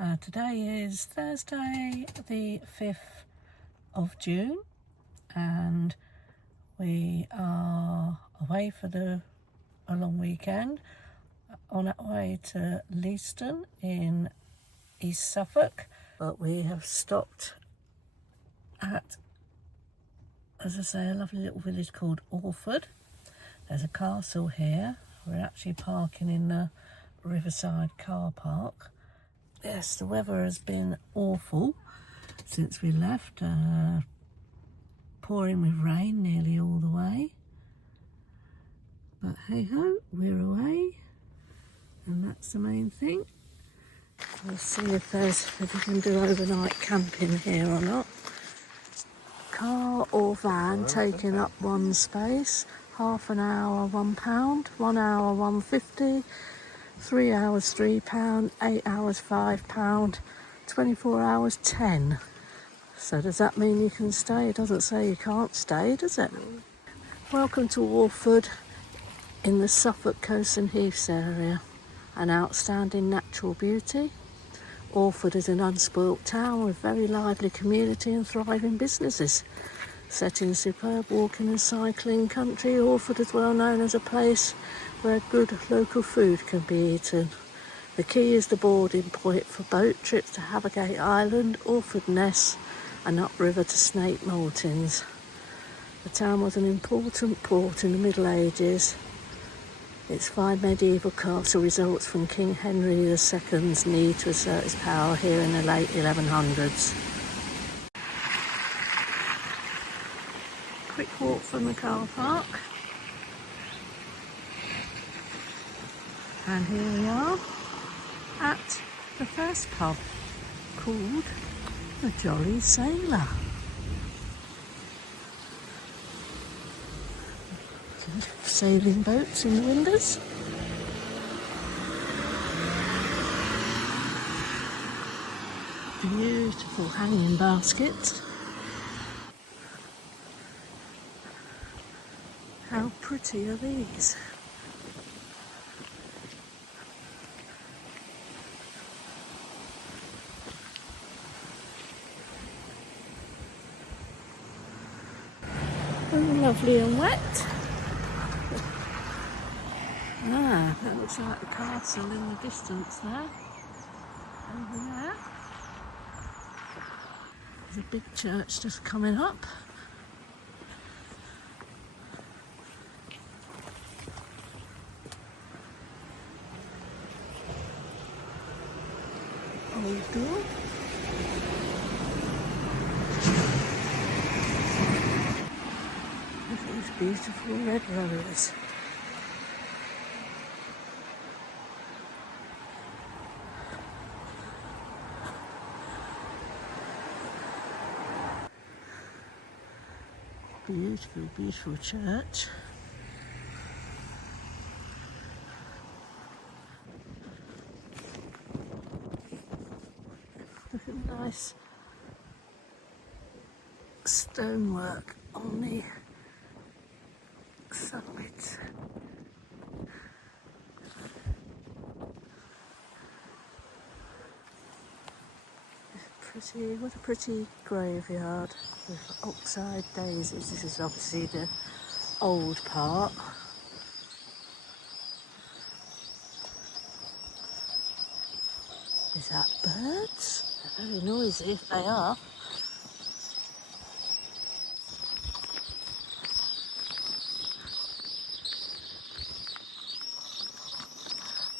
Today is Thursday the 5th of June and we are away for a long weekend on our way to Leiston in East Suffolk, but we have stopped at, as I say, a lovely little village called Orford. There's a castle here. We're actually parking in the riverside car park. Yes, the weather has been awful since we left, pouring with rain nearly all the way. But hey ho, we're away, and that's the main thing. We'll see if we can do overnight camping here or not. Car or van taking up one space. Half an hour £1, 1 hour £1.50, 3 hours £3, 8 hours £5, 24 hours £10. So does that mean you can stay? It doesn't say you can't stay, does it? Welcome to Orford in the Suffolk Coast and Heaths area. An outstanding natural beauty. Orford is an unspoilt town with very lively community and thriving businesses. Set in superb walking and cycling country, Orford is well known as a place where good local food can be eaten. The key is the boarding point for boat trips to Harrogate Island, Orford Ness and upriver to Snape Maltings. The town was an important port in the Middle Ages. Its fine medieval castle results from King Henry II's need to assert his power here in the late 1100s. Quick walk from the car park. And here we are at the first pub called the Jolly Sailor. Sailing boats in the windows. Beautiful hanging baskets. How pretty are these? Oh, lovely and wet. Ah, that looks like the castle in the distance there. Over there. There's a big church just coming up. Old door. Look at these beautiful red roses. Beautiful, beautiful church. Look at the nice stonework on the sides. What a pretty graveyard with oxide daisies. This is obviously the old part. Is that birds? They're very noisy if they are.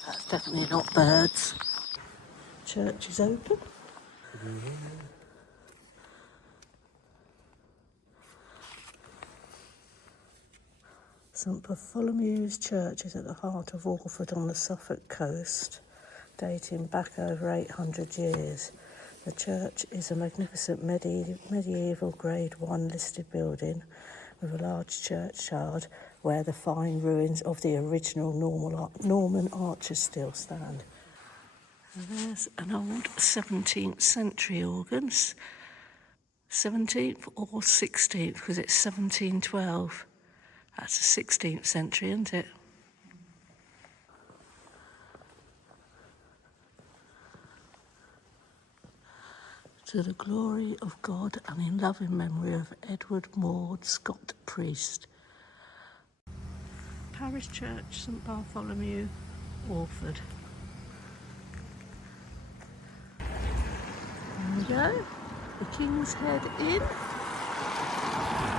That's definitely not birds. Church is open. St Bartholomew's Church is at the heart of Orford on the Suffolk coast, dating back over 800 years. The church is a magnificent medieval Grade 1 listed building with a large churchyard where the fine ruins of the original Norman arches still stand. And there's an old 17th century organ, 17th or 16th, because it's 1712. That's the 16th century, isn't it? to the glory of God and in loving memory of Edward Maud Scott, priest. Parish Church, St Bartholomew, Orford. There we go, the King's Head Inn.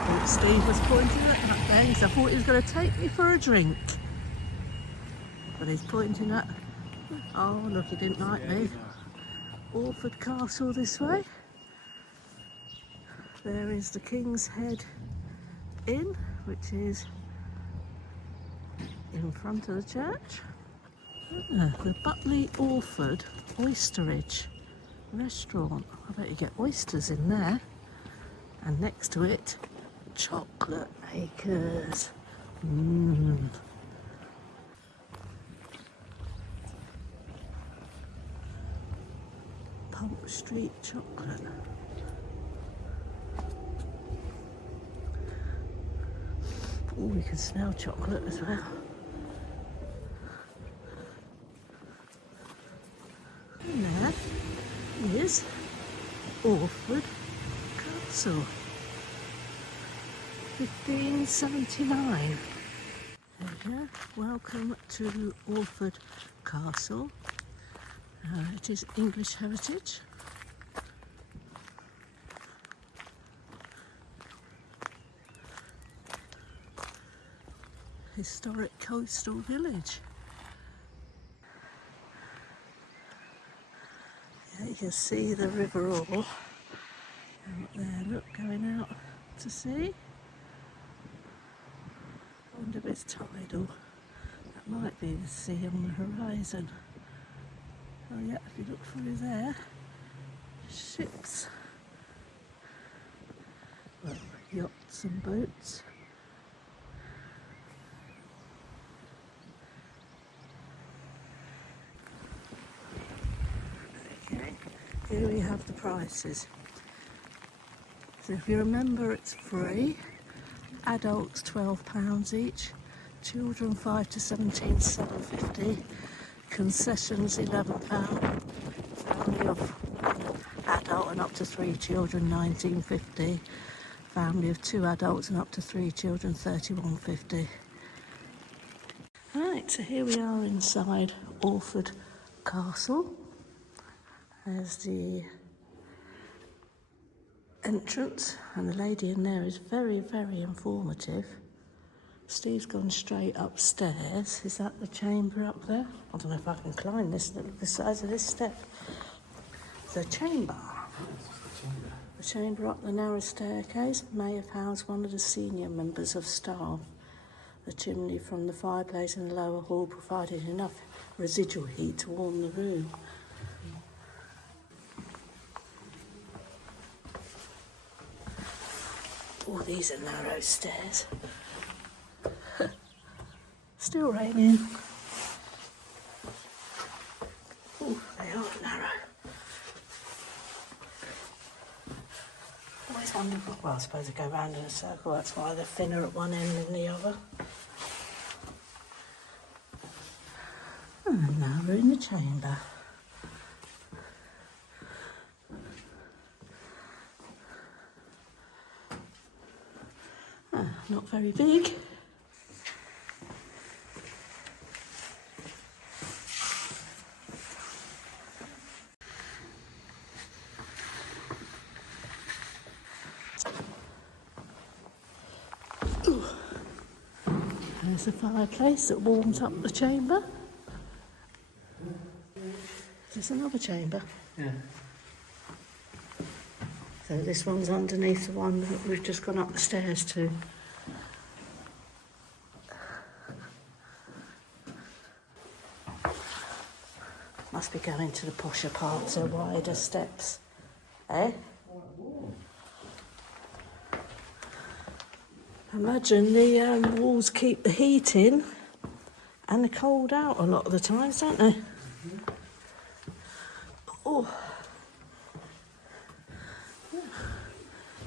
Oh, Steve was pointing at that there, because I thought he was going to take me for a drink. But he's pointing at, oh look, he didn't like me. Orford Castle this way. There is the King's Head Inn, which is in front of the church. The Butley Orford Oysterage restaurant. I bet you get oysters in there. And next to it, chocolate makers. Pump Street chocolate. Oh, we can smell chocolate as well. And there is Orford Castle, 1579. There we go. Welcome to Orford Castle. It is English heritage. Historic coastal village. Yeah, you can see the River Orr out there, look, going out to sea. I wonder if it's tidal. That might be the sea on the horizon. Oh yeah, if you look through there, ships, well, yachts and boats. Okay, here we have the prices. So if you remember, it's free. Adults £12 each, children 5 to 17 £7.50, concessions £11, family of one adult and up to 3 children £19.50, family of 2 adults and up to 3 children £31.50. Right, so here we are inside Orford Castle. There's the entrance, and the lady in there is very, very informative. Steve's gone straight upstairs. Is that the chamber up there? I don't know if I can climb this, the size of this step. The chamber. The chamber up the narrow staircase may have housed one of the senior members of staff. The chimney from the fireplace in the lower hall provided enough residual heat to warm the room. Oh, these are narrow stairs. Still raining. Oh, they are narrow. Always wondered, well, I suppose they go round in a circle, that's why they're thinner at one end than the other. And now we're in the chamber. Not very big. Ooh. There's a fireplace that warms up the chamber. There's another chamber. Yeah. So this one's underneath the one that we've just gone up the stairs to. Must be going to the posher part, so wider steps, eh? Imagine the walls keep the heat in and the cold out a lot of the times, don't they? Oh,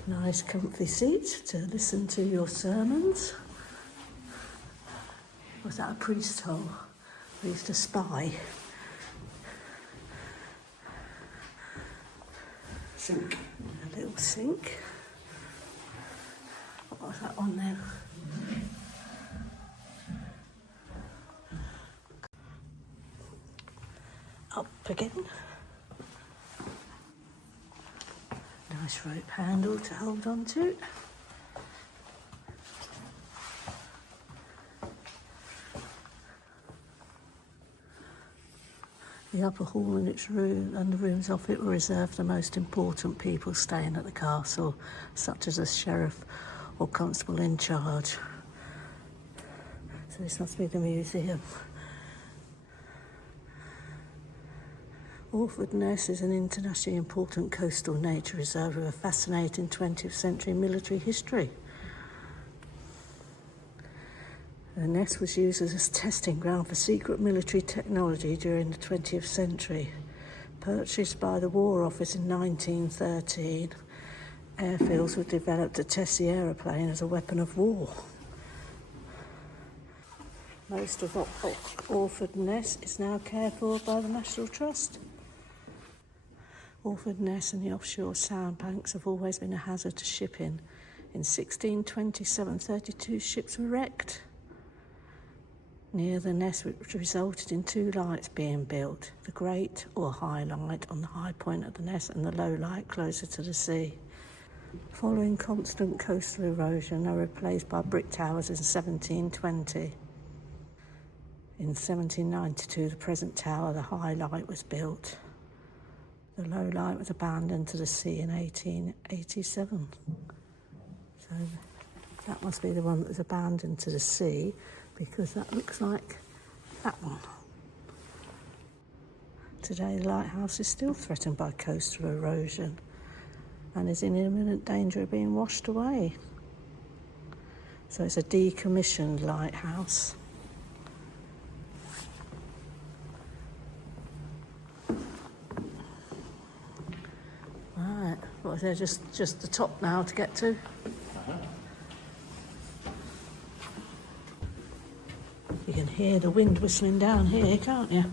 nice comfy seat to listen to your sermons. Was that a priest hole? We used to spy. Sink. A little sink. What was that on then? Up again. Nice rope handle to hold on to. The upper hall and its room and the rooms off it were reserved for the most important people staying at the castle, such as a sheriff or constable in charge. So this must be the museum. Orford Ness is an internationally important coastal nature reserve with a fascinating 20th century military history. The nest was used as a testing ground for secret military technology during the 20th century. Purchased by the War Office in 1913, airfields were developed to test the aeroplane as a weapon of war. Most of Orford Ness is now cared for by the National Trust. Orford Ness and the offshore sandbanks have always been a hazard to shipping. In 1627, 32 ships were wrecked near the Ness, which resulted in two lights being built, the Great or High Light on the high point of the Ness and the Low Light closer to the sea. Following constant coastal erosion, they were replaced by brick towers in 1720. In 1792, the present tower, the High Light, was built. The Low Light was abandoned to the sea in 1887. So that must be the one that was abandoned to the sea, because that looks like that one. Today the lighthouse is still threatened by coastal erosion and is in imminent danger of being washed away. So it's a decommissioned lighthouse. Right, what is there, just the top now to get to? You can hear the wind whistling down here, can't you?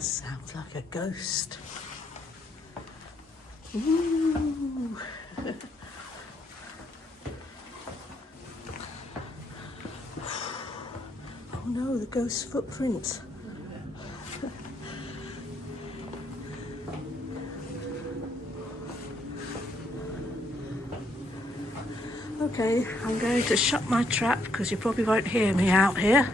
Sounds like a ghost. Ooh. Oh no, the ghost's footprints. Okay, I'm going to shut my trap because you probably won't hear me out here.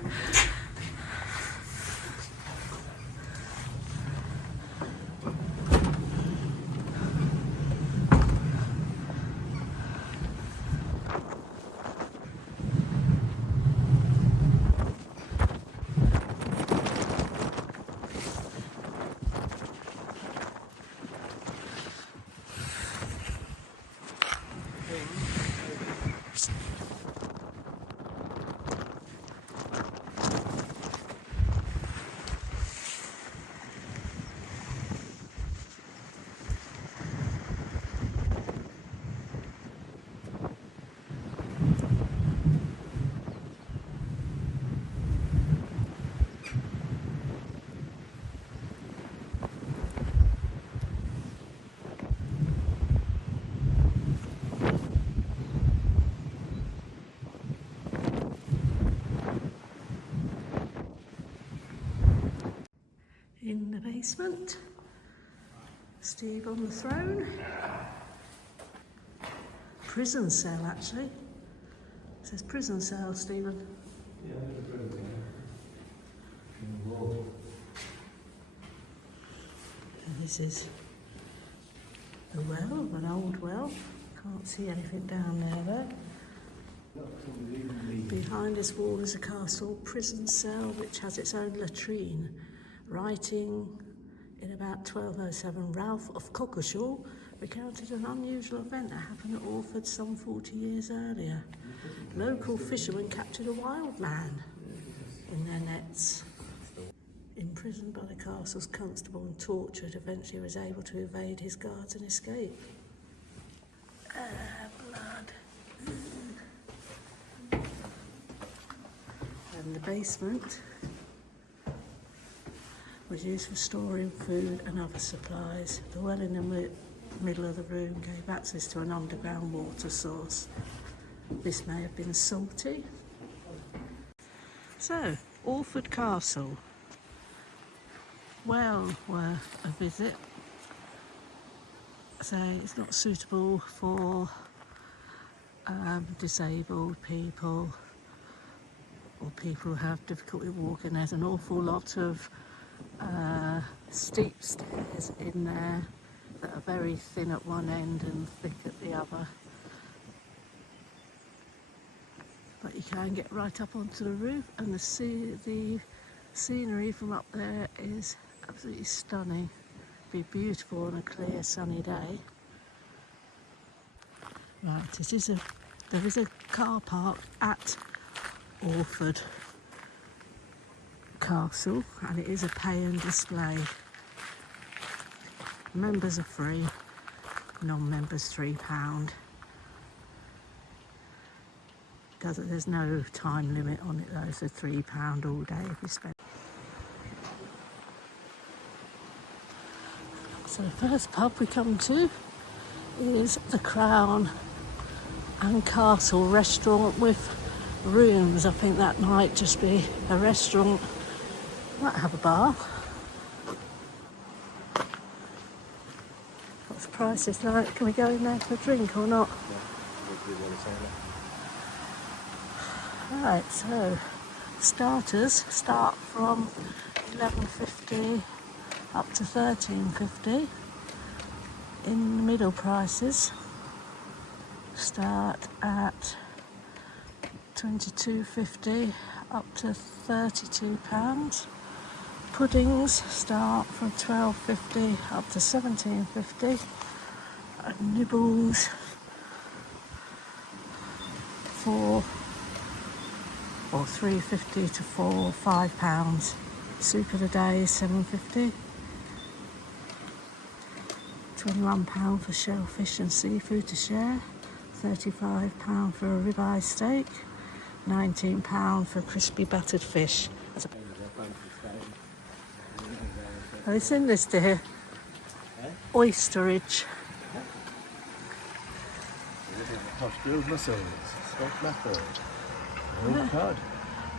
In the basement, Steve on the throne. Prison cell, actually. It says prison cell, Stephen. Yeah, there's a prison there. In the wall. And this is the well, an old well. Can't see anything down there though. Behind this wall is a castle prison cell which has its own latrine. Writing in about 1207, Ralph of Cockershaw recounted an unusual event that happened at Orford some 40 years earlier. Local fishermen captured a wild man in their nets. Imprisoned by the castle's constable and tortured, eventually was able to evade his guards and escape. Blood. And the basement was used for storing food and other supplies. The well in the middle of the room gave access to an underground water source. This may have been salty. So, Orford Castle. Well worth a visit. So it's not suitable for disabled people or people who have difficulty walking. There's an awful lot of steep stairs in there that are very thin at one end and thick at the other. But you can get right up onto the roof, and the scenery from up there is absolutely stunning. Be beautiful on a clear sunny day. Right, there is a car park at Orford Castle, and it is a pay and display. Members are free, non-members £3. There's no time limit on it though, so £3 all day if you spend. So the first pub we come to is the Crown and Castle restaurant with rooms. I think that might just be a restaurant. Might have a bar. What's the prices like? Can we go in there for a drink or not? Right, so starters start from £11.50 up to £13.50. In the middle prices start at £22.50 up to £32. Puddings start from £12.50 up to £17.50. And nibbles £3.50 to £5. Soup of the day is £7.50. £21 for shellfish and seafood to share. £35 for a ribeye steak. £19 for crispy battered fish. Oh, it's in this here. Oysterage. Grilled mussels, smoked mackerel, old cod.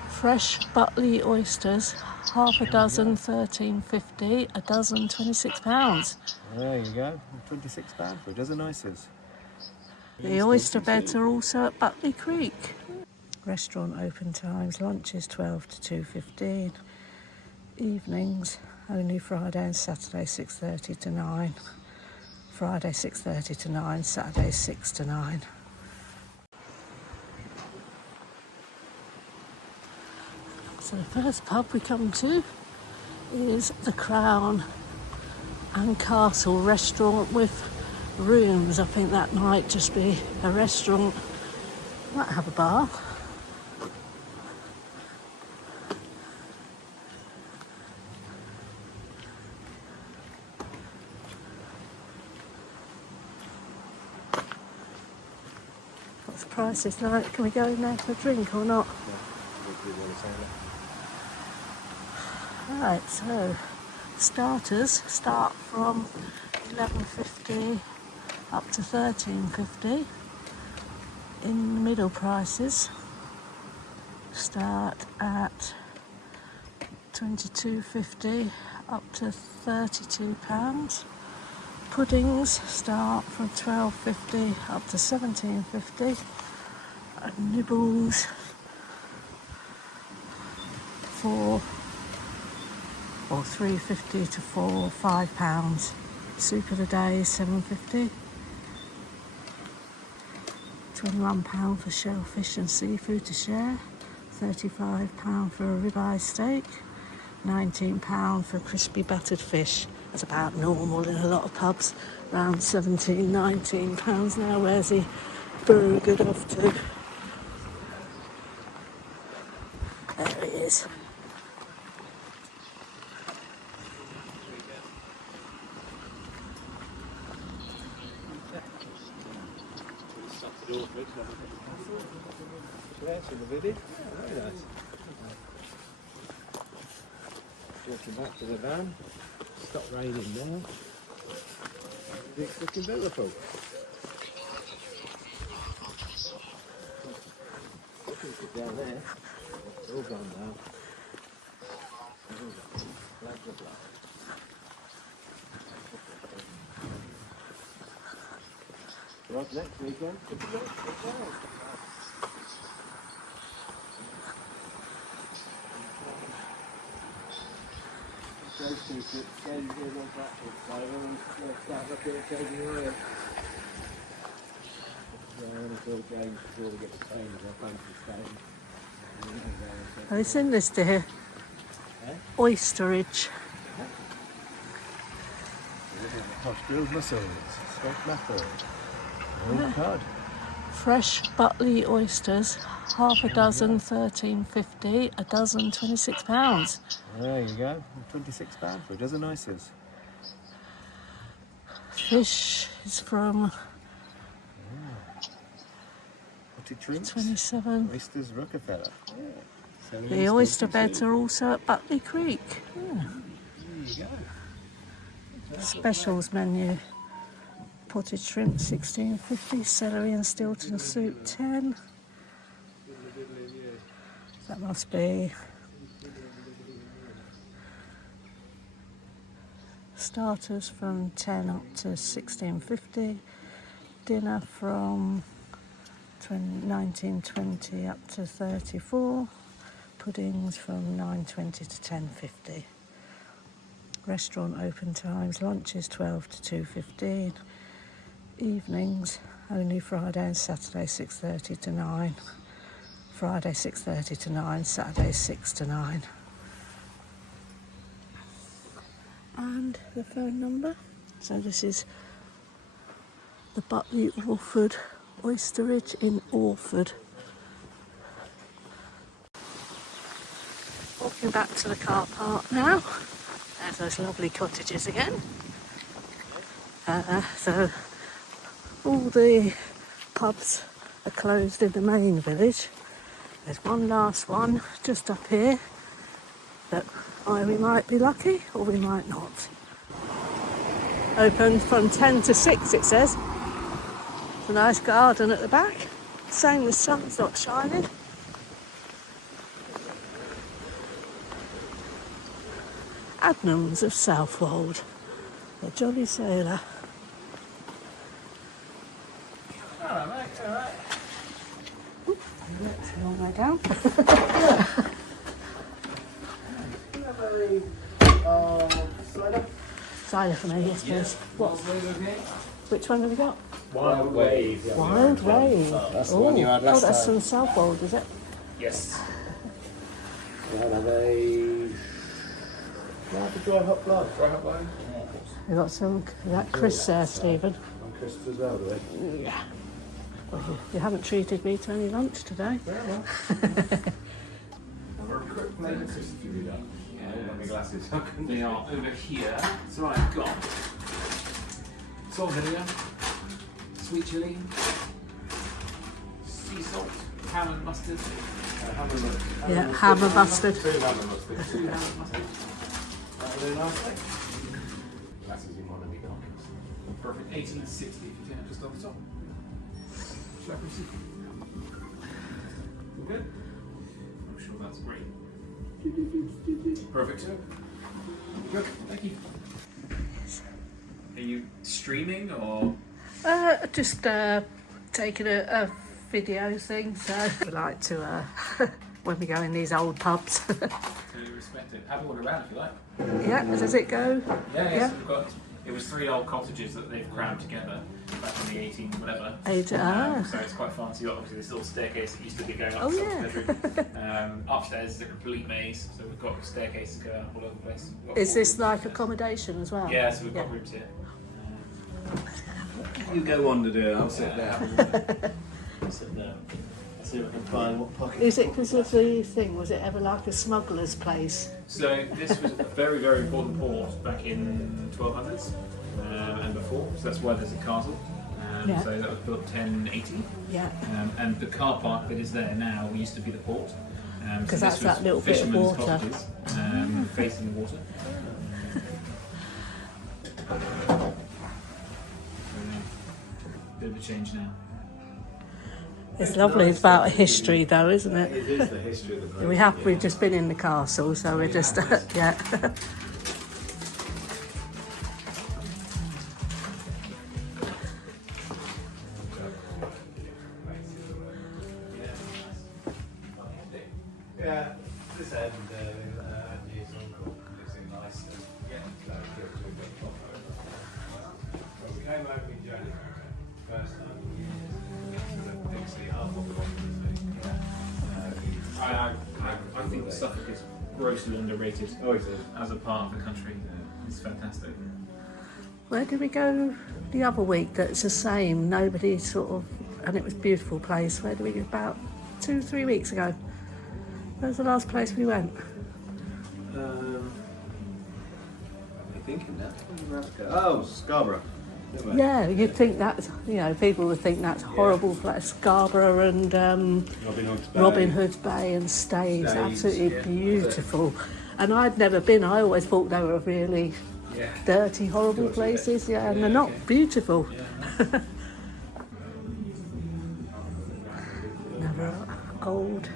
Fresh Butley oysters, half a dozen £13.50, a dozen £26. There you go, £26 for a dozen oysters. The oyster beds are also at Butley Creek. Restaurant open times, lunches 12 to 2:15. Evenings, only Friday and Saturday 6:30 to 9. Friday 6:30 to 9, Saturday 6 to 9. So the first pub we come to is the Crown and Castle restaurant with rooms. I think that might just be a restaurant. Might have a bar. What's the prices like? Can we go in there for a drink or not? Right, so starters start from £11.50 up to £13.50. In the middle prices start at £22.50 up to £32. Puddings start from £12.50 up to £17.50. And nibbles £3.50 to £5. Soup of the day is £7.50. £21 for shellfish and seafood to share. £35 for a ribeye steak. £19 for crispy battered fish. That's about normal in a lot of pubs. Around £17, £19 now. Where's the brew good off to? There he is. Yes, in the village. Yeah, very nice. Walking back to the van. Stop raining now. It's looking beautiful. Down there, it's all gone now. Flags are black. Right, next weekend. Those two ships going to one platform, so we'll start looking at changing oil. Until the games before we get to Spain, they'll plan to Spain. Oh, it's in this here. Oysterage. Posh grilled mussels, smoked mackerel, old cod. Fresh Butley oysters, half a dozen £13.50, a dozen £26. There you go, £26 for a dozen oysters. Fish is from Potted shrimps, 27. oysters, Rockefeller. Yeah. The oyster beds are also at Butley Creek. Yeah. There you go. Specials menu. Potted shrimp £16.50, celery and Stilton soup 10. That must be starters from 10 up to £16.50. Dinner from 19.20 up to 34. Puddings from 9.20 to 10.50. Restaurant open times, lunches 12 to 2.15. Evenings, only Friday and Saturday 6:30 to 9. Friday 6:30 to 9, Saturday 6 to 9. And the phone number. So this is the Butley Orford Oysterage in Orford. Walking back to the car park now. There's those lovely cottages again. So all the pubs are closed in the main village. There's one last one just up here that we might be lucky or we might not. Open from 10 to 6 it says. It's a nice garden at the back. Saying the sun's not shining. Adnams of Southwold, the Jolly Sailor. Hello mate, alright. That's a long way down. Cider? Cider for me, yes please. What? Which one have we got? Wild Wave. Yeah, Wild Wave. That's the one you had last that's time. from Southwold, is it? Yes. We'll have a... dry hot blood. Dry hot blood? Yeah, of course. We got some, that Chris there, Stephen. And Chris as well, do we? Yeah. Well, you haven't treated me to any lunch today. Very well. For a quick plate assist if you do that. Yeah, I want my glasses. They are over here. So I've got salt vinegar, sweet chilli, sea salt, ham and mustard. Yeah, ham and mustard. Two ham and mustard. Two ham and mustard. That'll do nicely. Glasses in one of my pockets. Perfect. 18.60 if you turn it just off the top. Shall I proceed? All good? I'm sure that's great. Perfect. Good. Thank you. Are you streaming or? Just taking a video thing, so we like to, when we go in these old pubs. Totally respect it. Have a look around if you like. Yeah, does it go? Yeah. So we've got. It was 3 old cottages that they've crammed together back in the 18 whatever. So it's quite fun. So you've got obviously this little staircase that used to be going up to the bedroom. Upstairs is a complete maze, so we've got staircases going up all over the place. Is this like accommodation as well? Yeah, so we've got rooms here. You go on to do it, I'll sit there. I'll sit there. I'll see if I can find what pocket. Is it because of the thing? Was it ever like a smuggler's place? So this was a very, very important port back in 1200s and before. So that's why there's a castle. So that was built 1080. Yeah. And the car park that is there now used to be the port. Because that's that little bit of water. facing the water. Bit of a change now. It's lovely. It's about history, though, isn't it? It is the history of the place. We've just been in the castle, so we're just yeah. Yeah, this end, Andy's uncle lives in Leiston. So we came over in January, first time in years. Dixie, half of the I think Suffolk is grossly underrated Oh, is it? as a part of the country. It's fantastic. Where did we go the other week? That's the same. Nobody sort of, and it was a beautiful place. Where did we go? About 2-3 weeks ago. Where was the last place we went? I'm thinking that. Oh, Scarborough. Yeah, you'd think that's, people would think that's a horrible place. Scarborough and Robin Hood's Bay and Staves, absolutely beautiful. And I'd never been. I always thought they were really dirty, horrible places. Yeah, and they're not beautiful. Another old.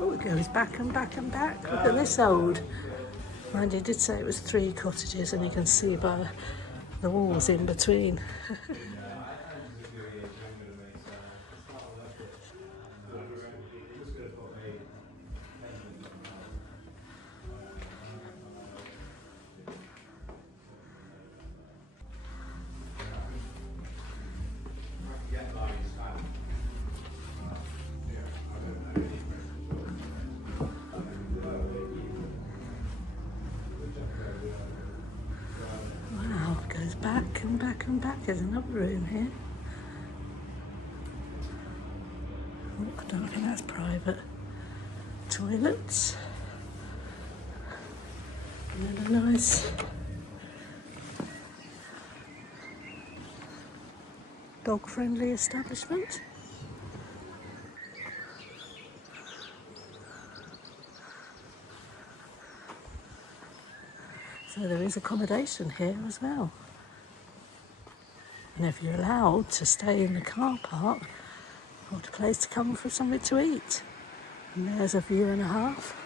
Oh, it goes back and back and back. Look at this old. Mind you, did say it was 3 cottages, and you can see by the walls in between. Wow, it goes back and back and back. There's another room here. Oh, I don't think that's private. Toilets. And then a nice dog-friendly establishment. So there is accommodation here as well. And if you're allowed to stay in the car park, what a place to come for something to eat. And there's a view and a half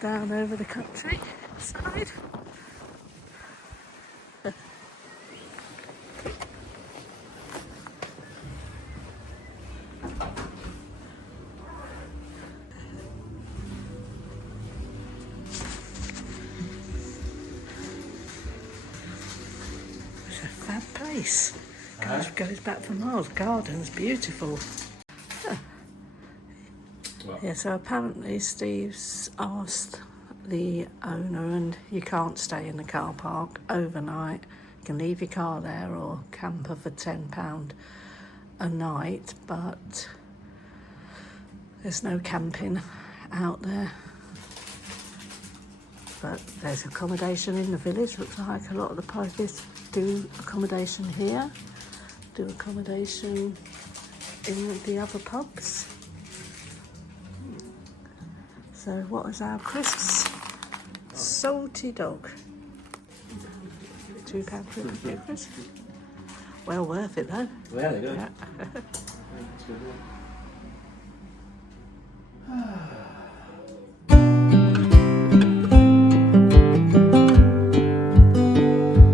down over the country side. Fab place. Goes back for miles. Garden's beautiful. Yeah, so apparently Steve's asked the owner, and you can't stay in the car park overnight. You can leave your car there or camper for £10 a night, but there's no camping out there. But there's accommodation in the village. Looks like a lot of the places do accommodation here, do accommodation in the other pubs. So what is our crisps? Salty dog. £2 for a crisp. Well worth it though. Well, there you go. Yeah.